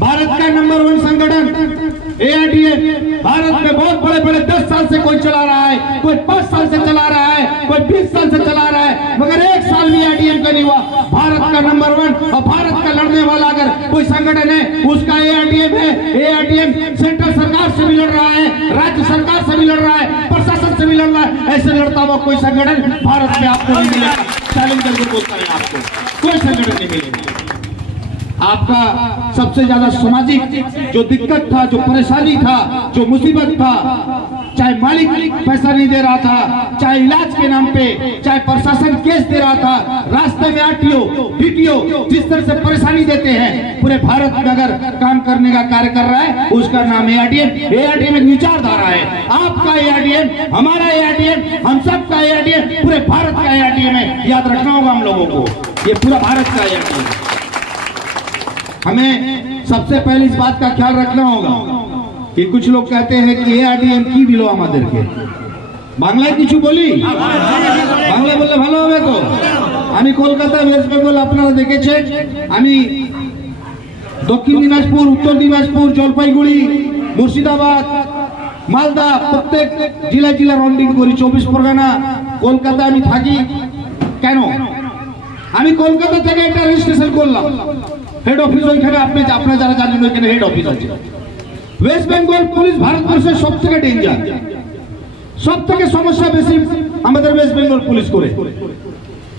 भारत का नंबर 1 संगठन एआईडीएम भारत में बहुत बड़े बड़े 10 साल से कोई चला रहा है, कोई 5 साल से चला रहा है, कोई 20 साल से चला रहा है, मगर 1 साल भी एआईडीएम का नहीं हुआ। भारत का नंबर 1 और भारत का लड़ने वाला अगर कोई संगठन है उसका एआईडीएम है। एआईडीएम सेंट्रल सरकार से भी लड़ रहा है, राज्य सरकार से भी लड़ रहा है, प्रशासन से भी लड़ रहा है। ऐसे लड़ता हुआ कोई संगठन भारत में आपको नहीं मिलेगा। चैलेंज करके बोलता है, आपको कोई संगठन नहीं मिलेगा। आपका सबसे ज्यादा सामाजिक जो दिक्कत था, जो परेशानी था, जो मुसीबत था, चाहे मालिक पैसा नहीं दे रहा था, चाहे इलाज के नाम पे, चाहे प्रशासन केस दे रहा था, रास्ते में आरटीओ डीटीओ जिस तरह से परेशानी देते हैं, पूरे भारत में अगर काम करने का कार्य कर रहा है उसका नाम एआईडीएम। एआईडीएम एक विचारधारा है। आपका एआईडीएम, हमारा एआईडीएम, हम सब का एआईडीएम, पूरे भारत का एआईडीएम है। याद रखना होगा हम लोगों को, ये पूरा भारत का एआईडीएम। हमें सबसे पहले इस बात का ख्याल रखना होगा कि कुछ लोग कहते हैं कि एआईडीएम की बिलो আমাদের কে বাংলায় কিছু বলি, বাংলায় বললে ভালো হবে তো। আমি কলকাতা ওয়েস্ট বেঙ্গল আপনারা দেখেছেন, আমি দক্ষিণ দিনাজপুর, উত্তর দিনাজপুর, জলপাইগুড়ি, মুর্শিদাবাদ, মালদা প্রত্যেক জেলা রন্ডিং করি। 24 পরগনা, কলকাতা আমি থাকি। কেন আমি কলকাতা থেকে একটা রেজিস্ট্রেশন করলাম, হেড অফিস ওইখানে, আপনি আপনারা যারা জানেন ওইখানে হেড অফিস আছে। ওয়েস্ট বেঙ্গল পুলিশ ভারতবর্ষের সব থেকে ডেঞ্জার, সব থেকে সমস্যা বেশি আমাদের ওয়েস্ট বেঙ্গল পুলিশ করে।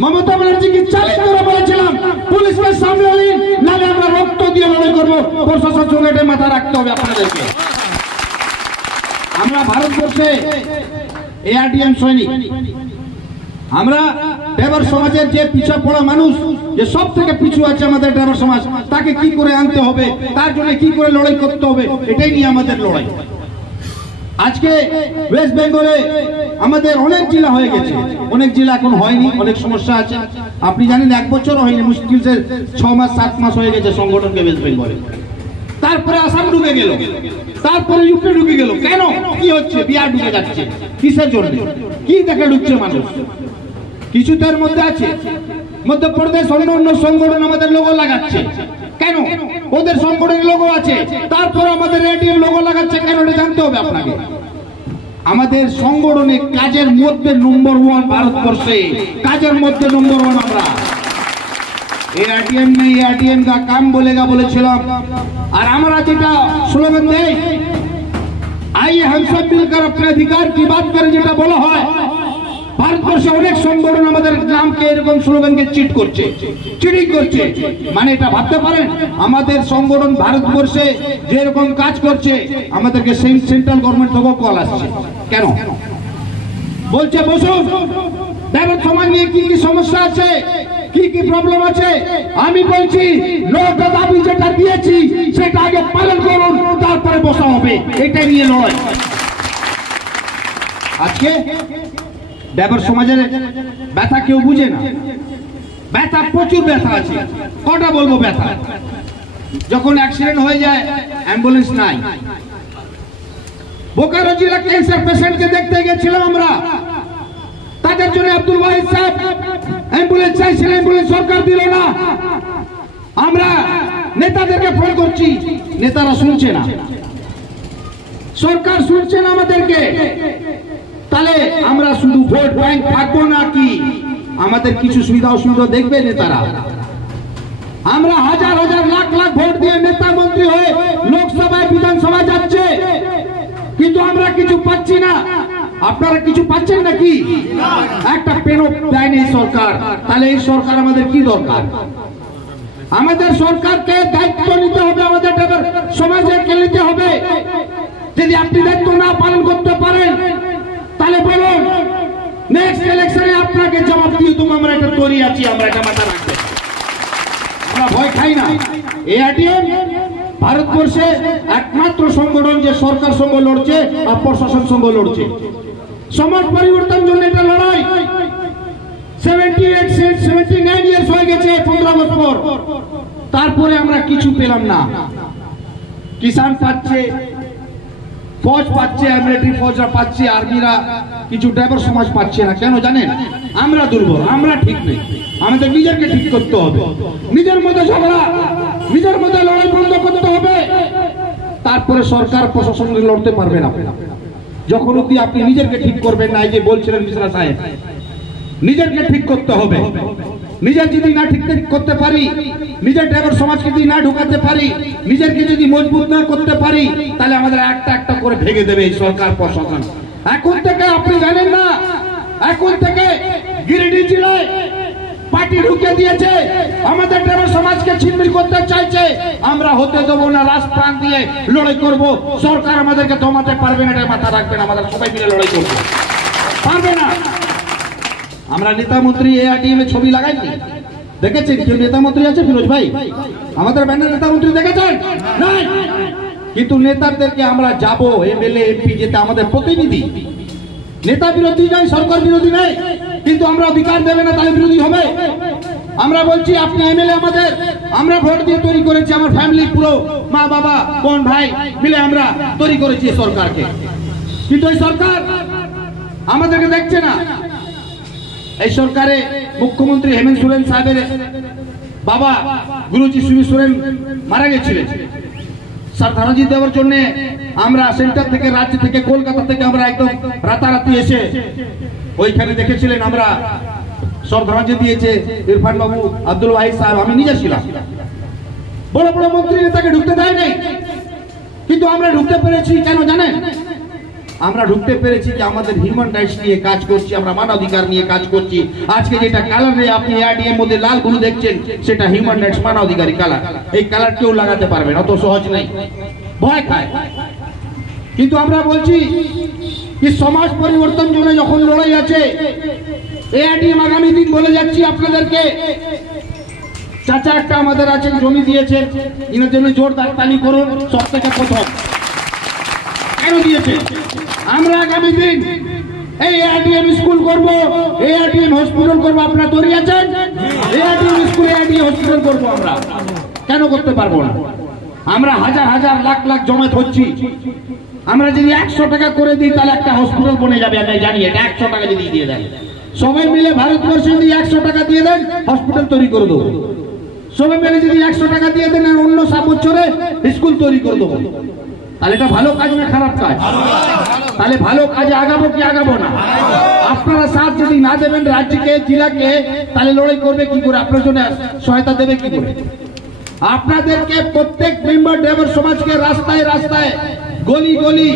মমতা ব্যানার্জিকে চ্যালেঞ্জ করে বলেছিলাম পুলিশকে সামলে নিন, নাহলে আমরা রক্ত দিয়ে লড়াই করবো। প্রশাসন সঙ্গে এটা মাথা রাখতে হবে আপনাদেরকে। আমরা ভারতবর্ষে এআরডিএম সৈনিক, আমরা ড্রাইভার সমাজের যে পিছা পড়া মানুষ, যে সব থেকে পিছু আছে আমাদের ড্রাইভার সমাজ, তাকে কি করে আনতে হবে, তার জন্য কি করে লড়াই করতে হবে, এটাই নিয়ে আমাদের লড়াই। আজকে ওয়েস্ট বেঙ্গলে আমাদের অনেক জেলা হয়ে গেছে, অনেক জেলা এখন হয়নি, অনেক সমস্যা আছে। আপনি জানেন 1 বছরও হয়নি, মুশকিল সে 6 মাস 7 মাস হয়ে গেছে সংগঠনকে ওয়েস্ট বেঙ্গলে। তারপরে আসাম ঢুকে গেল, তারপরে ইউপি ঢুকে গেল। কেন কি হচ্ছে? বিহার ঢুকে যাচ্ছে, কিসের জন্য? কি দেখে ঢুকছে মানুষ? কিছু তার মধ্যে আছে, মধ্যপ্রদেশ অন্য সংগঠন আমাদের লোগো লাগাচ্ছে। কেন? ওদের সংগঠনের লোগো আছে, তারপর আমাদের এআইডিএম লোগো লাগাচ্ছে কেন? এটা জানতে হবে আপনাকে। আমাদের সংগঠনে কাজের মধ্যে নম্বর 1 ভারতবর্ষে, কাজের মধ্যে নম্বর 1 আমরা। एआईडीएम में एआईडीएम का काम बोलेगा বলেছিলাম। আর আমরা যেটা স্লোগান দেই, आइए हम सब मिलकर अपने अधिकार की बात करें, যেটা বলা হয়। ভারতবর্ষে অনেক সংগঠন আমাদের নামকে এরকম স্লোগানকে চিট করছে, চিটিং করছে। মানে এটা ভাবতে পারেন আমাদের সংগঠন ভারতবর্ষে যেরকম কাজ করছে, আমাদেরকে সেন্ট্রাল গভর্নমেন্ট থেকেও কল আসছে। কেন বলছে বসুন, ড্রাইভার সমাজ নিয়ে কি কি সমস্যা আছে, কি কি প্রবলেম আছে। আমি বলছি লোক দাবি যেটা দিয়েছি সেটা আগে পালন করুন, তারপরে বসা হবে। এটা নিয়ে নয়। আজকে ড্রাইভার সমাজের ব্যথা কেউ বুঝে না। ব্যথা প্রচুর ব্যথা আছে, কটা বলবো ব্যথা। যখন অ্যাক্সিডেন্ট হয়ে যায় অ্যাম্বুলেন্স নাই। বোকারো জেলা ক্যান্সার পেশেন্টকে দেখতে গেছিলাম আমরা, তাদের জন্য আব্দুল ওয়াহিদ সাহেব অ্যাম্বুলেন্স চাইছিলেন, অ্যাম্বুলেন্স সরকার দিল না। আমরা নেতাদেরকে ফোন করছি, নেতারা শুনছে না, সরকার শুনছে না আমাদেরকে। তাহলে আমরা শুধু ভোট ব্যাংক থাকবো নাকি? আমাদের কিছু সুবিধা অসুবিধা দেখবে নেতারা। আমরা হাজার হাজার লাখ লাখ ভোট দিয়ে নেতা মন্ত্রী হয়ে লোকসভায় বিধানসভা যাচ্ছে, কিন্তু আমরা কিছু পাচ্ছি না। আপনারা কিছু পাচ্ছেন নাকি? একটা পেনও দেয়নি সরকার। তাহলে এই সরকার আমাদের কি দরকার? আমাদের সরকারকে দায়িত্ব নিতে হবে, আমাদের সমাজকে নিতে হবে। যদি আপনি দায়িত্ব না পালন করতে পারেন তাহলে বলুন, নেক্সট ইলেকশনে আপনাকে জবাব দিয়ে দেবো। আমরা এটা তৈরি আছি, আমরা এটা মাথা রাখবো। আমরা ভয় খাই না। এআইডিএম ভারতবর্ষে একমাত্র সংগঠন যে সরকার সঙ্গে লড়ছে আর প্রশাসন সঙ্গে লড়ছে। সমাজ পরিবর্তন জন্য এটা লড়াই। 79 ইয়ার্স হয়ে গেছে 15 আগস্ট পর, তারপরে আমরা কিছু পেলাম না। কিষান পাচ্ছে, ফৌজ পাচ্ছে, মিলিটারি ফৌজরা পাচ্ছে, আর্মিরা, কিছু ড্রাইভার সমাজ পাচ্ছে না। কেন জানেন? আমরা দুর্বল, আমরা ঠিক নেই। আমাদের নিজেকে ঠিক করতে হবে। নিজের মধ্যে ঝগড়া, নিজের মধ্যে লড়াই বন্ধ করতে হবে, তারপরে সরকার প্রশাসন লড়তে পারবে না। যখন অব্দি আপনি নিজেকে ঠিক করবেন না, এই যে বলছিলেন মিশ্রা সাহেব, নিজেকে ঠিক করতে হবে। নিজের যদি না ঠিক করতে পারি, নিজের ড্রাইভার সমাজকে যদি না ঢুকাতে পারি, নিজেকে যদি মজবুত না করতে পারি, তাহলে আমাদের একটা একটা করে ভেঙে দেবে এই সরকার প্রশাসন। এখন থেকে আপনি জানেন না, এখন থেকে গিরিডি জেলায় পার্টি ঢুকে দিয়েছে, আমাদের ড্রাইভার সমাজকে ছিনমিন করতে চাইছে। আমরা হতে দেবো না, রাস্তা প্রাণ দিয়ে লড়াই করব। সরকার আমাদেরকে দমাতে পারবে না, এটা মাথা রাখবেন। আমাদের সবাই মিলে লড়াই করবো, পারবে না। আমরা নেতা মন্ত্রী এআরডিএম এর ছবি লাগাইনি, দেখেছেন কেউ নেতা মন্ত্রী আছে? ফিরোজ ভাই, আমাদের ব্যানার নেতা মন্ত্রী দেখেছেন? নাই। কিন্তু নেতাদেরকে আমরা যাব, এমএলএ এমপি যেতে আমাদের প্রতিনিধি। নেতা বিরোধী নাই, সরকার বিরোধী নাই, কিন্তু আমরা অধিকার দেবে না, তাহলে বিরোধী হবে। আমরা বলছি আপনি এমএলএ আমাদের, আমরা ভোট দিয়ে তৈরি করেছি, আমার ফ্যামিলি পুরো মা বাবা বোন ভাই মিলে আমরা তৈরি করেছি সরকারকে। কিন্তু এই সরকার আমাদেরকে দেখছে না। এই সরকারে মুখ্যমন্ত্রী হেমন্ত সোরেন সাহেবের বাবা গুরুজি সুবীর সোরেন মারা গেছিলেন। শ্রদ্ধাঞ্জলি দেওয়ার জন্য আমরা সেন্টার থেকে, রাজ্য থেকে, কলকাতা থেকে আমরা একদম রাতারাতি এসে ওইখানে দেখেছিলেন। আমরা শ্রদ্ধাঞ্জলি দিয়েছে ইরফান বাবু, আব্দুল ওয়াহিদ সাহেব, আমি নিজে ছিলাম। বড় বড় মন্ত্রী নেতাকে ঢুকতে দেয় নাই, কিন্তু আমরা ঢুকতে পেরেছি। কেন জানেন? আমরা ঢুকতে পেরেছি যে আমাদের হিউম্যান রাইটস নিয়ে কাজ করছি, আমরা মানবাধিকার নিয়ে কাজ করছি। আজকে যেটা কালারে আপনি এআরডিএম এর মধ্যে লাল গুলো দেখছেন, সেটা হিউম্যান রাইটস মানবাধিকারী কালার। এই কালার কেউ লাগাতে পারবে না, অত সহজ নেই, ভয় খায়। কিন্তু আমরা বলছি কি সমাজ পরিবর্তন জন্য যখন লড়াই আছে, এআরডিএম আগামী দিন বলে যাচ্ছি আপনাদেরকে। চাচা একটা আমাদের আছেন, জমি দিয়েছেন, এর জন্য জোরদার তালি করুন। সব থেকে প্রথম কেন দিয়েছে? আমরা আগামী দিন এই এআরডিএম স্কুল করবো, এআরডিএম হসপিটাল করবো। আপনারা তৈরি আছেন? এআরডিএম স্কুল, এআরডিএম হসপিটাল করবো আমরা। কেন করতে পারবো না? আমরা হাজার হাজার লাখ লাখ জমায়েত হচ্ছি। আমরা যদি 100 টাকা করে দিই, তাহলে একটা হসপিটাল বনে যাবে। আমি জানি এটা 100 টাকা যদি দিয়ে দেন, সবাই মিলে ভারতবর্ষে যদি 100 টাকা দিয়ে দেন, হসপিটাল তৈরি করে দেবো। সবাই মিলে যদি 100 টাকা দিয়ে দেন, আর অন্য 7 বছরে স্কুল তৈরি করে দেবো। তাহলে এটা ভালো কাজ না খারাপ কাজ? তাহলে ভালো কাজে আগাবো কি আগাবো না? আপনারা সাথ যদি না দেবেন রাজ্যকে, জেলাকে, তাহলে লড়াই করবে কি করে? আপনার জন্য সহায়তা দেবে কি করে? আপনাদেরকে প্রত্যেক মেম্বার ড্রাইভার সমাজকে রাস্তায় রাস্তায়, গলি গলি,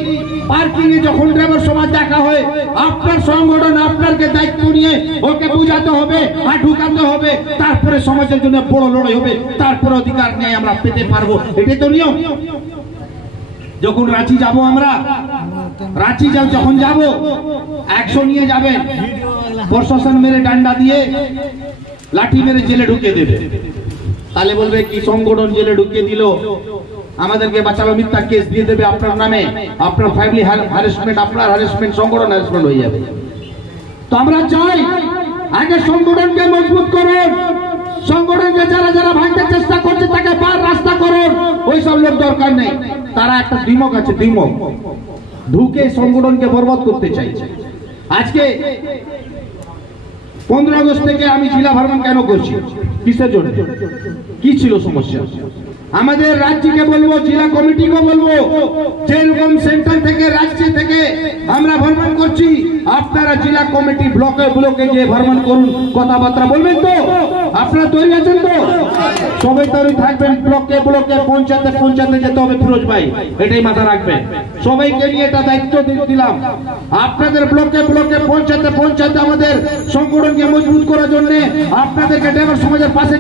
পার্কিং এ যখন ড্রাইভার সমাজ দেখা হয়, আপনার সংগঠন আপনাকে দায়িত্ব নিয়ে ওকে বুঝাতে হবে আর ঢুকাতে হবে। তারপরে সমাজের জন্য বড় লড়াই হবে, তারপরে অধিকার নিয়ে আমরা পেতে পারবো। এটাই তো নিয়ম। যখন রাঁচি যাব, আমরা রাঁচি যখন যাব, 100 নিয়ে যাবেন, প্রশাসন মেরে ডান্ডা দিয়ে লাঠি মেরে জেলে ঢুকিয়ে দেবে। তাহলে বলবে কি সংগঠন জেলে ঢুকিয়ে দিল, আমাদেরকে বাঁচালো, মিথ্যা কেস দিয়ে দেবে আপনার নামে, আপনার ফ্যামিলি হ্যারাসমেন্ট, আপনার হ্যারাসমেন্ট, সংগঠন হ্যারাসমেন্ট হয়ে যাবে। তো আমরা চাই আগে সংগঠনকে মজবুত করুন, সংগঠনকে যারা যারা ভাঙতে চেষ্টা করছে তাকে পার রাস্তা করুন। ওই সব লোক দরকার নেই। তারা একটা দ্বিমত আছে, দ্বিমত ঢুকে সংগঠনকে বরবাদ করতে চাইছে। আজকে 15 আগস্ট থেকে আমি জেলা ভ্রমণ কেন করছি? কিসের জন্য? কি ছিল সমস্যা? আমাদের রাজ্যকে বলবো, জেলা কমিটিকে বলবো, যেরকম সেন্ট্রাল থেকে, রাজ্য থেকে আমরা ভ্রমণ করছি, আপনারা জেলা কমিটি ব্লকে ব্লকে গিয়ে ভ্রমণ করুন, কথাবার্তা বলবেন তো? আপনারা তৈরি আছেন তো? সবাই তৈরি থাকবেন। ব্লকে ব্লকে, পঞ্চায়েতে পঞ্চায়েতে যেতে হবে ফিরোজ ভাই, এটাই মাথা রাখবেন। সবাইকে নিয়ে এটা দায়িত্ব দিলাম। আপনাদের ব্লকে ব্লকে, পঞ্চায়েতে পঞ্চায়েতে আমাদের সংগঠনকে মজবুত করার জন্য আপনাদেরকে ড্রাইভার সমাজের পাশে